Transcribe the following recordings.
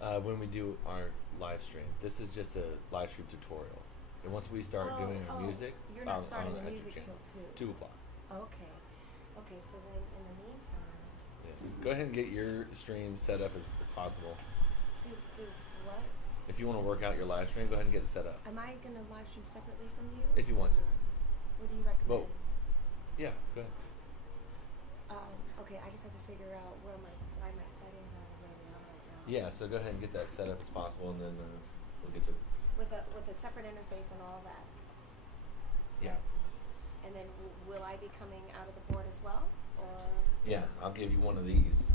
When we do our live stream. This is just a live stream tutorial. And once we start doing our music, you're not starting I'll the add your music till channel. 2. 2 o'clock. Okay. Okay, so then in the meantime, Yeah. Go ahead and get your stream set up as possible. do what? If you want to work out your live stream, go ahead and get it set up. Am I gonna live stream separately from you? If you want to. What do you recommend? Well, yeah, go ahead. Okay, I just have to figure out why my settings are the way they are right now. Yeah, so go ahead and get that set up as possible, and then we'll get to. With a separate interface and all of that. Yeah. And then will I be coming out of the board as well, or? Yeah, I'll give you one of these.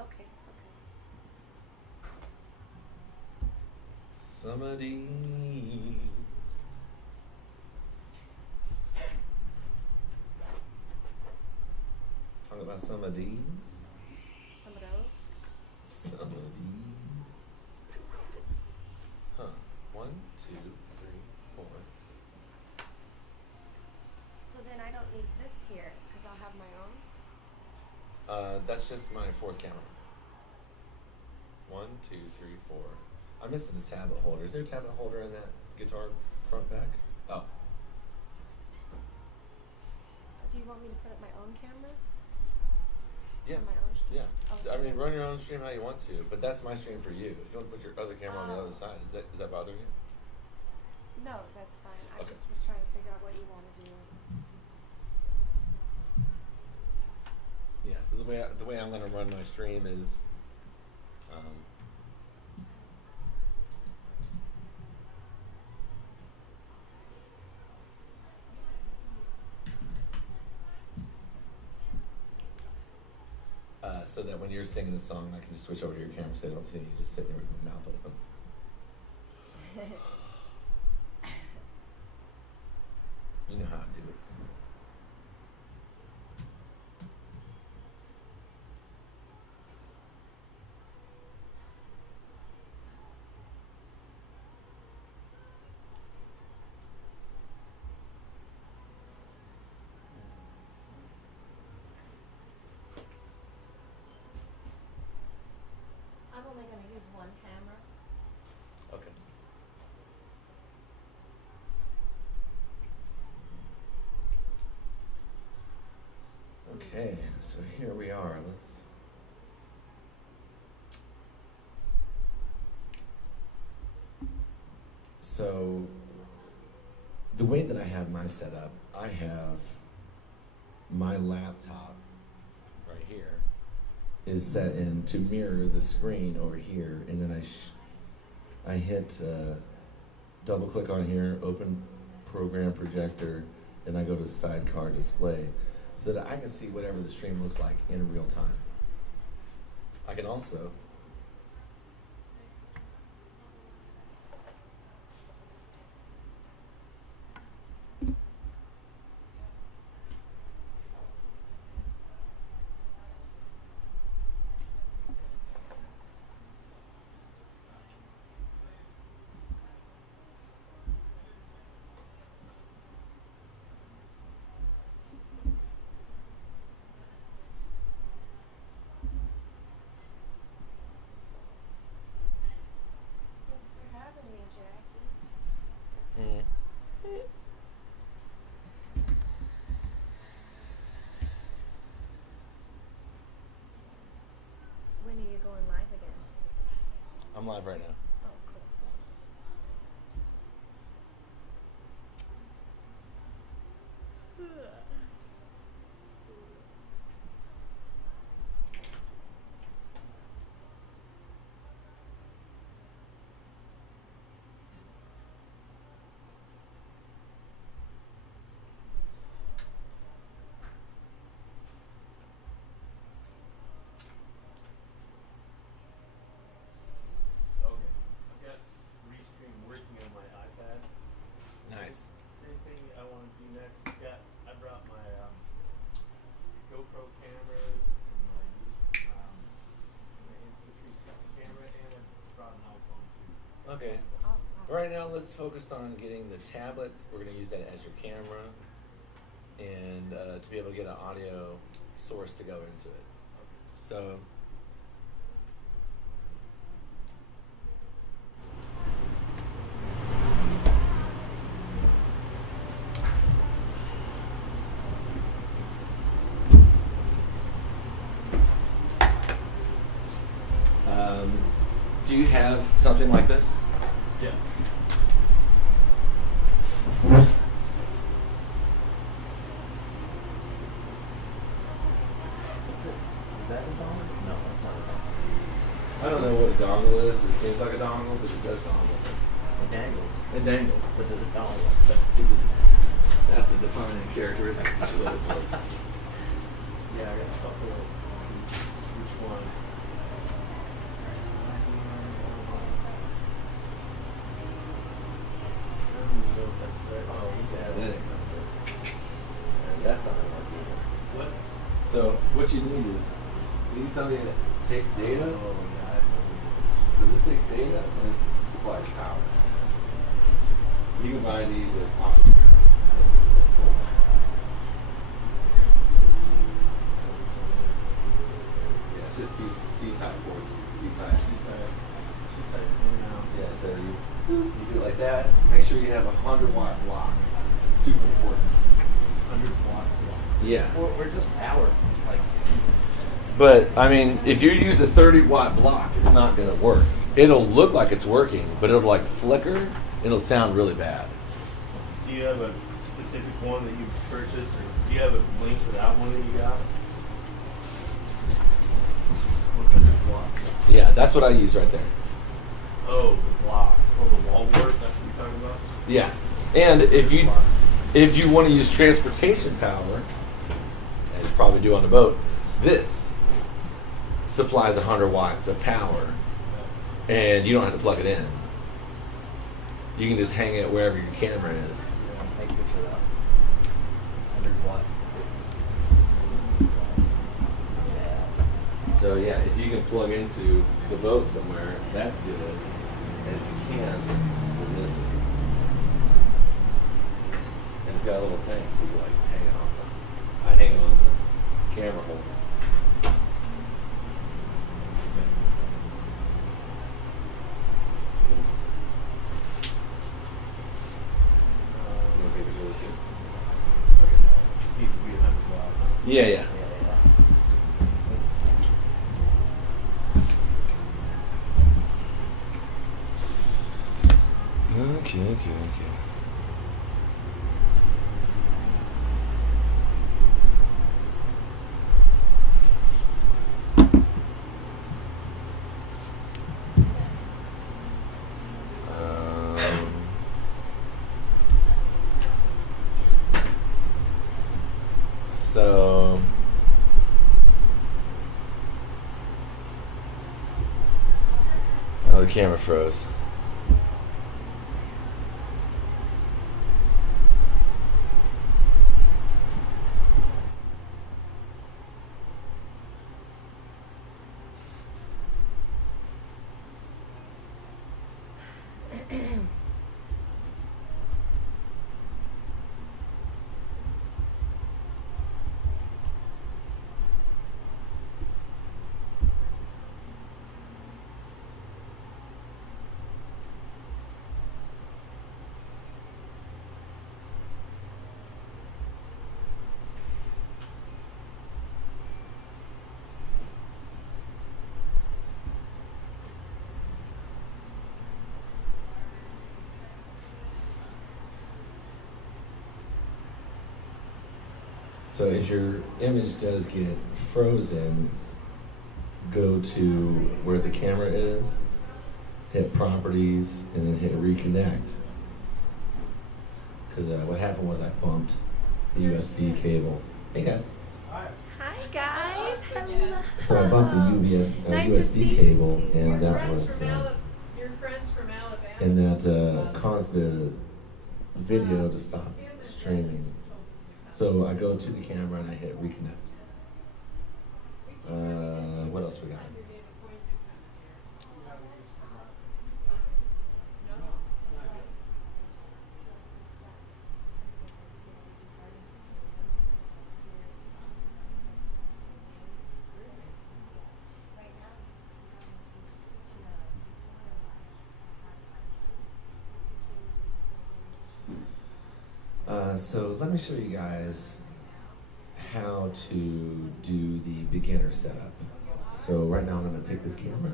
Okay. Some of these. Talk about some of these. Some of those. Some of these. Huh. 1, 2, 3, 4. So then I don't need this here because I'll have my own. That's just my 4th camera. 1, 2, 3, 4. I'm missing the tablet holder. Is there a tablet holder in that guitar front back? Oh. Do you want me to put up my own cameras? Yeah. On my own stream? Yeah. Oh, so I mean, then- run your own stream how you want to, but that's my stream for you. If you want to put your other camera on the other side, is that bothering you? No, that's fine. I Okay. just was trying to figure out what you want to do. Yeah. So the way I'm going to run my stream is. So that when you're singing a song, I can just switch over to your camera so they don't see me just sitting there with my mouth open. You know how I do it. I'm only going to use one camera. Okay. Okay, so here we are. So, the way that I have my setup, I have my laptop right here is set in to mirror the screen over here, and then I hit double click on here, open program projector, and I go to sidecar display so that I can see whatever the stream looks like in real time. I can also Thanks for having me, Jackie. When are you going live again? I'm live right now. Oh, cool. Okay, I've got Restream working on my iPad. Nice. Same thing I want to do next. I brought my GoPro cameras and my Insta360 camera, and I brought an iPhone too. Okay. Oh, wow. Right now, let's focus on getting the tablet. We're going to use that as your camera, and to be able to get an audio source to go into it. Okay. So do you have something like this? Yeah. Is that a dongle? No, that's not a dongle. I don't know what a dongle is. It seems like a dongle, but it does dongle. It dangles. It dangles. But does it dongle? But is it? That's the defining characteristic. That's what it's like. Yeah, I got a couple of these. Which one? I don't even know if that's the right. Oh, Yeah, yeah, that ain't gonna work. That's not gonna work either. What? So what you need is somebody that takes data. Oh, yeah, I have no idea. So this takes data and this supplies power. You can buy these at office supplies. Let's see. Oh, it's on there. Yeah, it's just C-type ports. C-type. C-type thing now. Yeah, so you do it like that. Make sure you have a 100-watt block. It's super important. 100-watt block. Yeah. Or just power. Like, But I mean, if you use a 30-watt block, it's not going to work. It'll look like it's working, but it'll like flicker. It'll sound really bad. Do you have a specific one that you purchased, or do you have a link to that one that you got? 100-watt. Yeah, that's what I use right there. Oh, the block. Oh, the wall work. That's what you're talking about. Yeah, and if you want to use transportation power, as you probably do on the boat, this supplies 100 watts of power, and you don't have to plug it in. You can just hang it wherever your camera is. take a picture of that. 100-watt. Yeah. So yeah, if you can plug into the boat somewhere, that's good. And if you can't, then this is. And it's got a little thing, so you like hang it on something. I hang it on the camera holder. You want to take a picture of this too? It needs to be 100-watt. Huh? Yeah, yeah. Okay. So oh, the camera froze. So if your image does get frozen, go to where the camera is, hit properties, and then hit reconnect. Because what happened was I bumped the USB cable. Hey guys. Hi guys. Hello. So I bumped the Nice to see USB you. cable, and that Friends was, from your friends from Alabama. and that caused the video to stop streaming. So I go to the camera and I hit reconnect. What else we got? So let me show you guys how to do the beginner setup. So right now I'm going to take this camera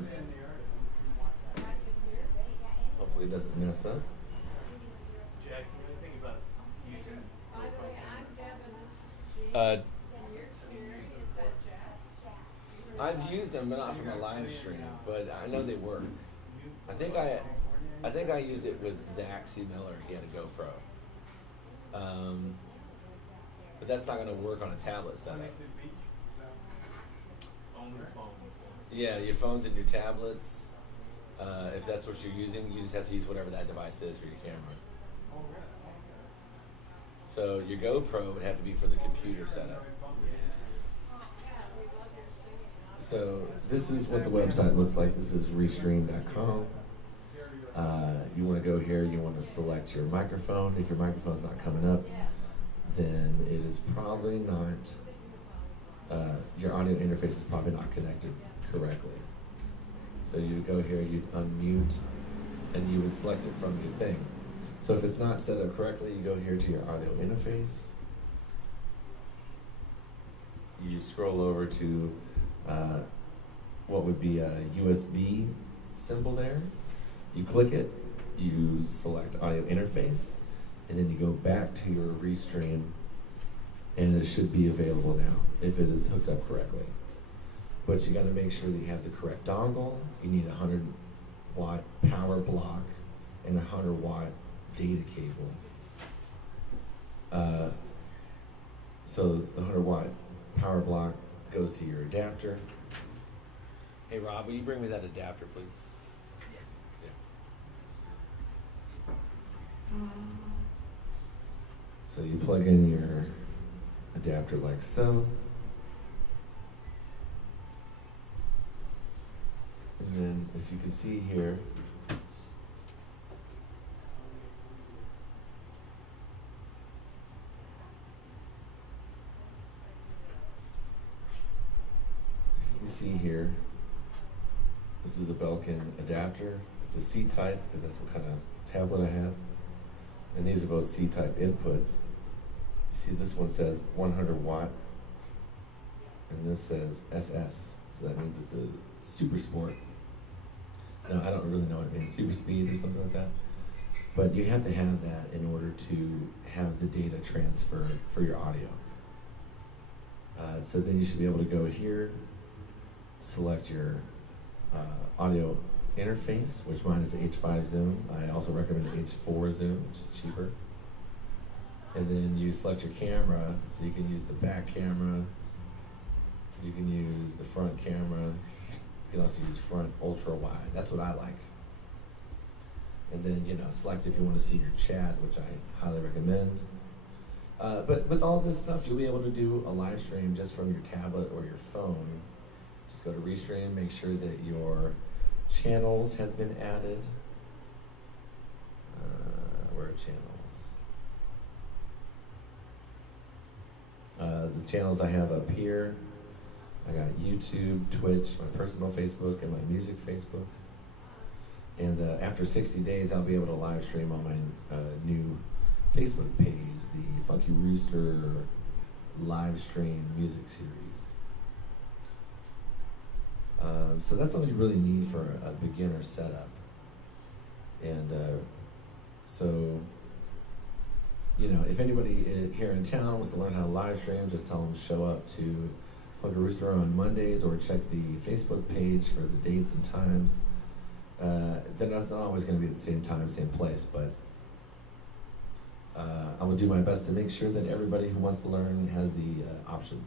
hopefully it doesn't mess up. Jack, you know anything about using? By the way, I'm Deb and this is Jean. Uh, And you're Sherry. Is that Jack? I've used them, but not for my live stream, but I know they work. I think I used it with Zach C. Miller. He had a GoPro. But that's not going to work on a tablet setup. Only phone. Yeah, your phones and your tablets. If that's what you're using, you just have to use whatever that device is for your camera. So your GoPro would have to be for the computer setup. So this is what the website looks like. This is restream.com. You want to go here. You want to select your microphone. If your microphone's not coming up, then it is probably not. Your audio interface is probably not connected correctly. So you go here, you unmute, and you would select it from your thing. So if it's not set up correctly, you go here to your audio interface. You scroll over to what would be a USB symbol there. You click it, you select audio interface, and then you go back to your Restream, and it should be available now if it is hooked up correctly. But you got to make sure that you have the correct dongle. You need a 100-watt power block and a 100-watt data cable. So the 100-watt power block goes to your adapter. Hey Rob, will you bring me that adapter, please? Yeah. So you plug in your adapter like so. And then if you can see here, this is a Belkin adapter. It's a C-type because that's what kind of tablet I have. And these are both C-type inputs. You see this one says 100 watt and this says SS. So that means it's a super sport. Now I don't really know what it means, super speed or something like that. But you have to have that in order to have the data transfer for your audio. So then you should be able to go here, select your audio interface, which mine is H5 zoom. I also recommend H4 zoom, which is cheaper. And then you select your camera, so you can use the back camera, you can use the front camera, you can also use front ultra wide. That's what I like. And then, select if you want to see your chat, which I highly recommend. But with all this stuff, you'll be able to do a live stream just from your tablet or your phone. Just go to Restream, make sure that your channels have been added. Where are channels? The channels I have up here, I got YouTube, Twitch, my personal Facebook, and my music Facebook. And after 60 days, I'll be able to live stream on my new Facebook page, the Funky Rooster live stream music series. So that's all you really need for a beginner setup. And so, if anybody here in town wants to learn how to live stream, just tell them to show up to Funky Rooster on Mondays or check the Facebook page for the dates and times. Then that's not always going to be at the same time, same place, but I will do my best to make sure that everybody who wants to learn has the option.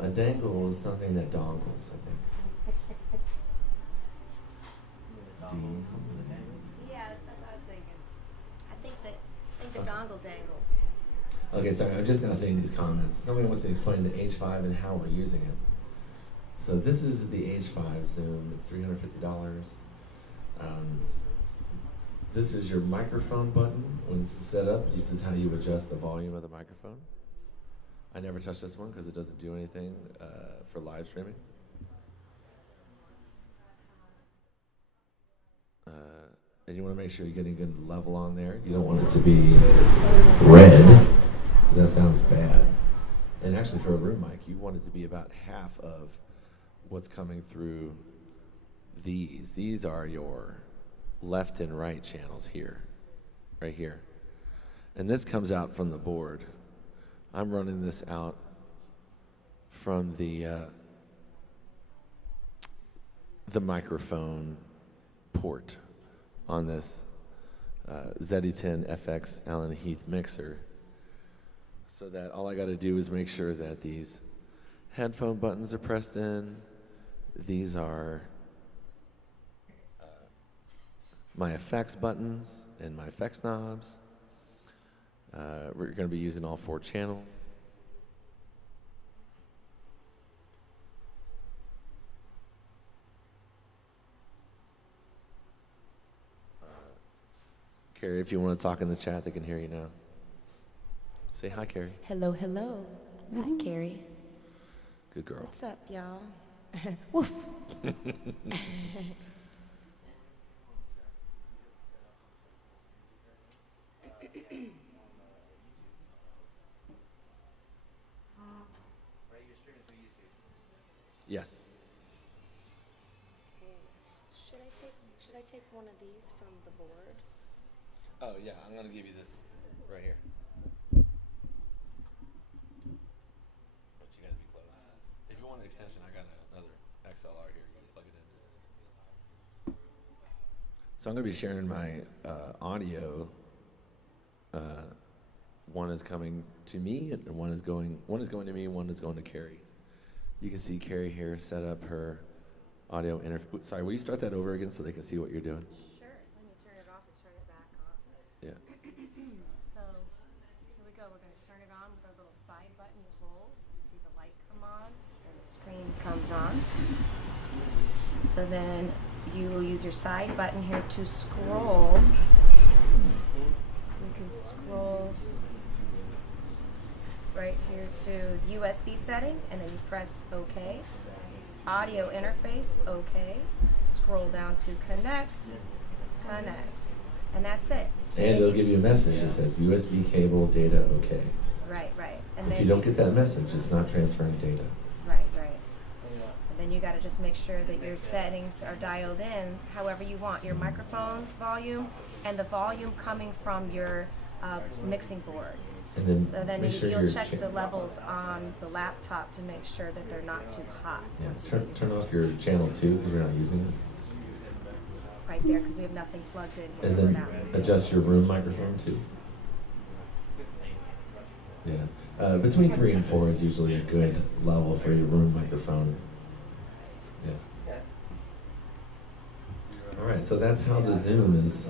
A dangle is something that dongles, I think. Dongles for the dangles? Yeah, that's what I was thinking. I think the dongle dangles. Okay, sorry, I'm just now seeing these comments. Somebody wants to explain the H5 and how we're using it. So this is the H5 Zoom. It's $350. This is your microphone button. When this is set up, this is how you adjust the volume of the microphone. I never touch this one because it doesn't do anything for live streaming. And you want to make sure you're getting a good level on there. You don't want it to be red, because that sounds bad. And actually for a room mic, you want it to be about half of what's coming through these. These are your left and right channels here, right here. And this comes out from the board. I'm running this out from the microphone port on this ZE10 FX Allen Heath mixer, so that all I got to do is make sure that these headphone buttons are pressed in. These are my effects buttons and my effects knobs. We're going to be using all 4 channels. Carrie, if you want to talk in the chat, they can hear you now. Say hi, Carrie. Hello, hello. Hi, Carrie. Good girl. What's up, y'all? Woof. Yes. Okay. Should I take one of these from the board? Oh, yeah, I'm going to give you this right here. But you got to be close. If you want an extension, I got another XLR here. You can plug it in. So I'm going to be sharing my audio. One is coming to me, and one is going to me, one is going to Carrie. You can see Carrie here set up her audio interface. Sorry, will you start that over again so they can see what you're doing? Sure. Let me turn it off and turn it back on. Yeah. So here we go. We're going to turn it on with our little side button you hold. You see the light come on and the screen comes on. So then you will use your side button here to scroll. You can scroll right here to USB setting, and then you press OK. Audio interface, OK. Scroll down to connect, and that's it. And it'll give you a message that says USB cable data OK. Right. And If you don't get that message, it's not transferring data. Right. And then you got to just make sure that your settings are dialed in however you want. Your microphone volume and the volume coming from your mixing boards. And then So then make sure you'll your check the levels on the laptop to make sure that they're not too hot. Yeah, once you turn use turn it. off your channel 2 because you're not using it. Right there, because we have nothing plugged in here. And So then now. adjust your room microphone too. Yeah. Between 3 and 4 is usually a good level for your room microphone. Yeah. All right, so that's how the Zoom is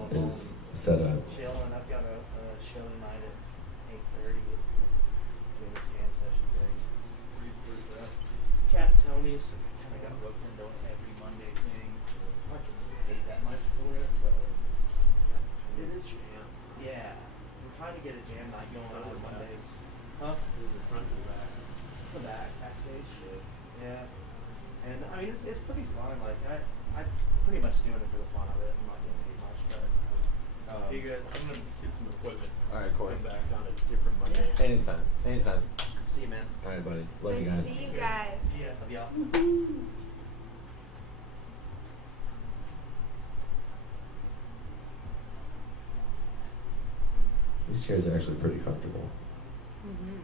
set up. Chill, and I've got a show tonight at 8:30 doing this jam session thing. Cat and Tony's kind of got roped into every Monday thing. Not getting paid that much for it, but it is jam. Yeah, we're trying to get a jam night going on Mondays. Huh? The front and back. The backstage shit. Yeah, and I mean it's pretty fun. Like I'm pretty much doing it for the fun of it. I'm not getting paid much, but. Hey guys, I'm gonna get some equipment. All right, Corey. Come back on a different Monday. Anytime. See you, man. All right, buddy. Love you guys. Nice to see you guys. Yeah. Love y'all. These chairs are actually pretty comfortable. Mm-hmm.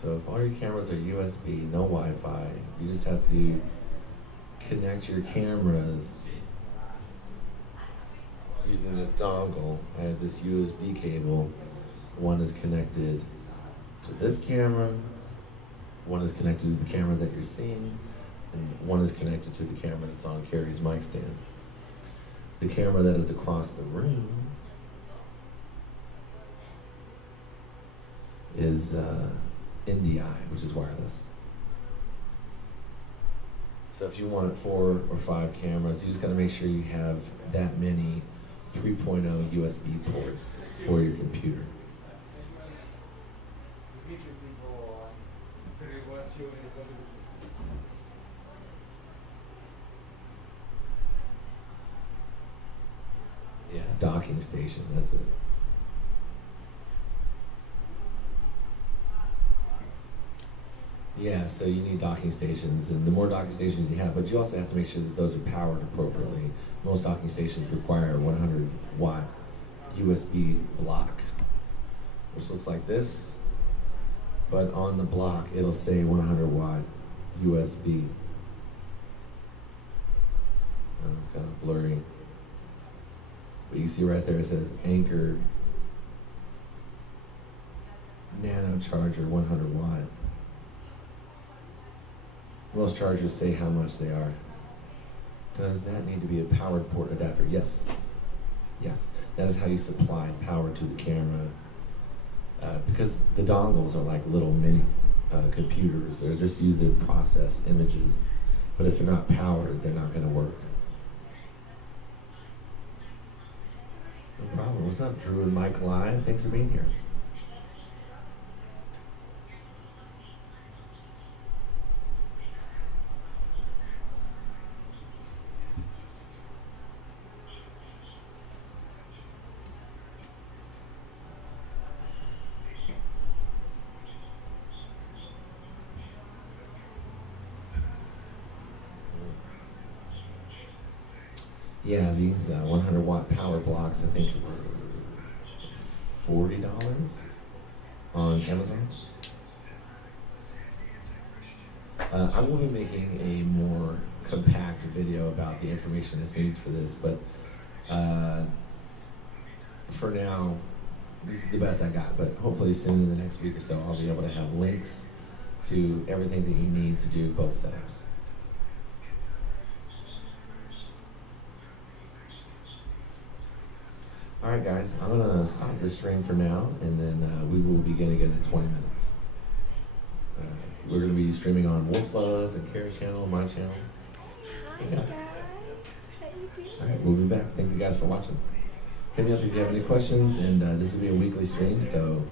So if all your cameras are USB, no Wi-Fi, you just have to connect your cameras using this dongle. I have this USB cable. One is connected to this camera, one is connected to the camera that you're seeing, and one is connected to the camera that's on Carrie's mic stand. The camera that is across the room is NDI, which is wireless. So if you want 4 or 5 cameras, you just gotta make sure you have that many 3.0 USB ports for your computer. Yeah, docking station, that's it. Yeah, so you need docking stations, and the more docking stations you have, but you also have to make sure that those are powered appropriately. Most docking stations require a 100-watt USB block, which looks like this, but on the block it'll say 100-watt USB. Oh, it's kind of blurry. But you see right there it says Anchor Nano Charger 100 watt. Most chargers say how much they are. Does that need to be a powered port adapter? Yes. Yes. That is how you supply power to the camera. Because the dongles are like little mini computers. They're just used to process images. But if they're not powered, they're not going to work. No problem. What's up, Drew and Mike Live? Thanks for being here. Yeah, these 100-watt power blocks, I think, were $40 on Amazon. I will be making a more compact video about the information that's needed for this, but for now, this is the best I got. But hopefully soon in the next week or so, I'll be able to have links to everything that you need to do both setups. All right, guys, I'm gonna stop the stream for now, and then we will begin again in 20 minutes. We're gonna be streaming on Wolf Love and Kara's channel, my channel. Hi guys, how you doing? All right, we'll be back. Thank you guys for watching. Hit me up if you have any questions, and this will be a weekly stream, so